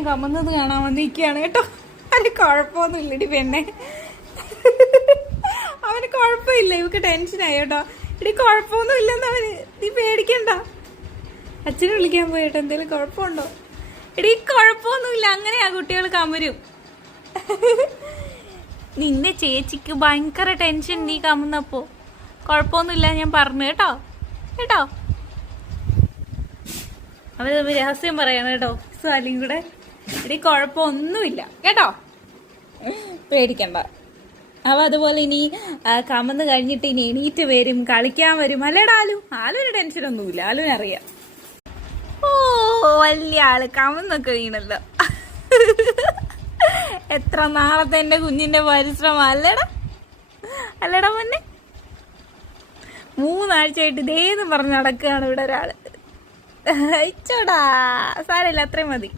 ഞാൻ കമ്മുന്നത് കാണാൻ വന്നിരിക്കുകയാണ് കേട്ടോ. അതിന് കുഴപ്പമൊന്നുമില്ലടി പെണ്ണെ, അവന് കുഴപ്പമില്ല. ഇവക്ക് ടെൻഷനായി കേട്ടോ. ഇടി കുഴപ്പമൊന്നും ഇല്ലെന്ന് അവന്, നീ പേടിക്കണ്ട. അച്ഛനെ വിളിക്കാൻ പോയിട്ടോ, എന്തെങ്കിലും കുഴപ്പമുണ്ടോ? എടി കുഴപ്പമൊന്നുമില്ല, അങ്ങനെയാ കുട്ടികൾ കമരും. നിന്റെ ചേച്ചിക്ക് ഭയങ്കര ടെൻഷൻ നീ കമ്മുന്നപ്പോ. കുഴപ്പമൊന്നുമില്ല ഞാൻ പറഞ്ഞു കേട്ടോ. കേട്ടോ അവര് തമ്മിൽ രഹസ്യം പറയണം കേട്ടോ, സ്വാലിയും കൂടെ. എടി കുഴപ്പമൊന്നുമില്ല കേട്ടോ, പേടിക്കണ്ട. അവ അതുപോലെ ഇനി കമന്ന് കഴിഞ്ഞിട്ട് ഇനി എണീറ്റ് വരും, കളിക്കാൻ വരും. അല്ലേടാ ആലുവിന് ടെൻഷനൊന്നുമില്ല, ആലുവിനറിയാം. ഓ വലിയ ആള് കമന്നൊക്കെ വീണല്ലോ. എത്ര നാളത്തെ എന്റെ കുഞ്ഞിന്റെ പരിശ്രമം അല്ലേടാ, അല്ലേടാ മോനെ. 3 ആഴ്ചയായിട്ട് ഇതേന്ന് പറഞ്ഞ് നടക്കുകയാണ് ഇവിടെ ഒരാള്. ഇച്ചോടാ സാരമില്ല, അത്രയും മതി.